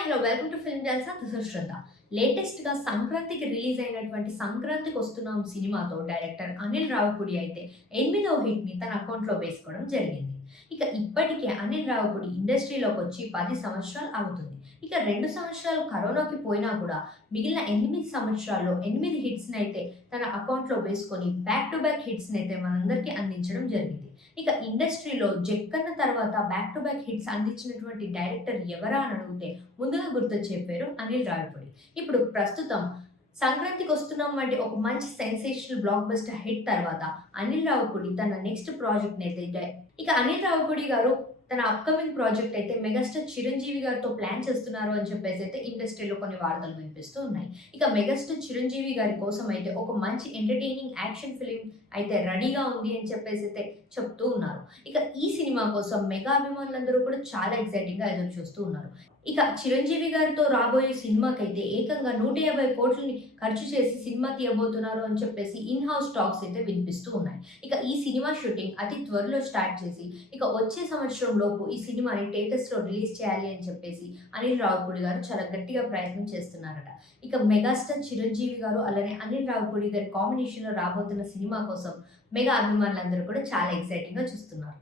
Hello. Welcome to film Jalsa. This is Shraddha. లేటెస్ట్‌గా సంక్రాంతికి release అయినటువంటి 'సంక్రాంతికొస్తున్నాం' సినిమాతో డైరెక్టర్ అనిల్ రావిపూడి అయితే 8వ హిట్‌ని తన అకౌంట్‌లో వేసుకోవడం జరిగింది. ఇక ఇప్పటికే అనిల్ రావిపూడి ఇండస్ట్రీలోకొచ్చి 10 సంవత్సరాలు అవుతుంది. ఇక 2 సంవత్సరాలు కరోనాకి పోయినా కూడా మిగిలిన 8 సంవత్సరాల్లో 8 హిట్స్‌నైతే తన అకౌంట్‌లో వేసుకొని బ్యాక్ టు బ్యాక్ హిట్స్‌నైతే మనందరికీ అందించడం జరిగింది. ఇక ఇండస్ట్రీలో 'జక్కన్న' తర్వాత బ్యాక్ టు బ్యాక్ హిట్స్ అందించినటువంటి డైరెక్టర్ ఎవరా అని అడిగితే ముందుగా గుర్తొచ్చే పేరు అనిల్ రావిపూడి. ఇప్పుడు ప్రస్తుతం 'సంక్రాంతికొస్తున్నాం' వంటి ఒక మంచి సెన్సేషనల్ బ్లాక్ బస్టర్ హిట్ తర్వాత అనిల్ రావిపూడి తన నెక్స్ట్ ప్రాజెక్ట్‌నైతే ఇక అనిల్ రావిపూడి గారు తన అప్‌కమింగ్ ప్రాజెక్ట్ అయితే మెగాస్టార్ చిరంజీవి గారితో ప్లాన్ చేస్తున్నారు అని చెప్పేసైతే ఇండస్ట్రీలో కొన్ని వార్తలు వినిపిస్తూ ఉన్నాయి. ఇక మెగాస్టార్ చిరంజీవి గారి కోసం అయితే ఒక మంచి ఎంటర్‌టైనింగ్ యాక్షన్ ఫిల్మ్ అయితే రెడీగా ఉంది అని చెప్పేసైతే చెప్తూ ఉన్నారు. ఇక ఈ సినిమా కోసం మెగా అభిమానులందరూ కూడా చాలా ఎక్సైటింగ్‌గా ఎదురు చూస్తూ ఉన్నారు. ఇక చిరంజీవి గారితో రాబోయే సినిమాకైతే ఏకంగా 150,00,00,000 ఖర్చు చేసి సినిమా తీయబోతున్నారు అని చెప్పేసి ఇన్ హౌస్ టాక్స్ అయితే వినిపిస్తూ ఉన్నాయి. ఇక ఈ సినిమా షూటింగ్ అతి త్వరలో స్టార్ట్ చేసి ఇక వచ్చే సంవత్సరం లోపు ఈ సినిమాని థియేటర్స్‌లో రిలీజ్ చేయాలి అని చెప్పేసి అనిల్ రావిపూడి గారు చాలా గట్టిగా ప్రయత్నం చేస్తున్నారట. ఇక మెగాస్టార్ చిరంజీవి గారు అలానే అనిల్ రావిపూడి గారి కాంబినేషన్‌లో రాబోతున్న సినిమా కోసం మెగా అభిమానులందరూ కూడా చాలా ఎక్సైటింగ్‌గా చూస్తున్నారు.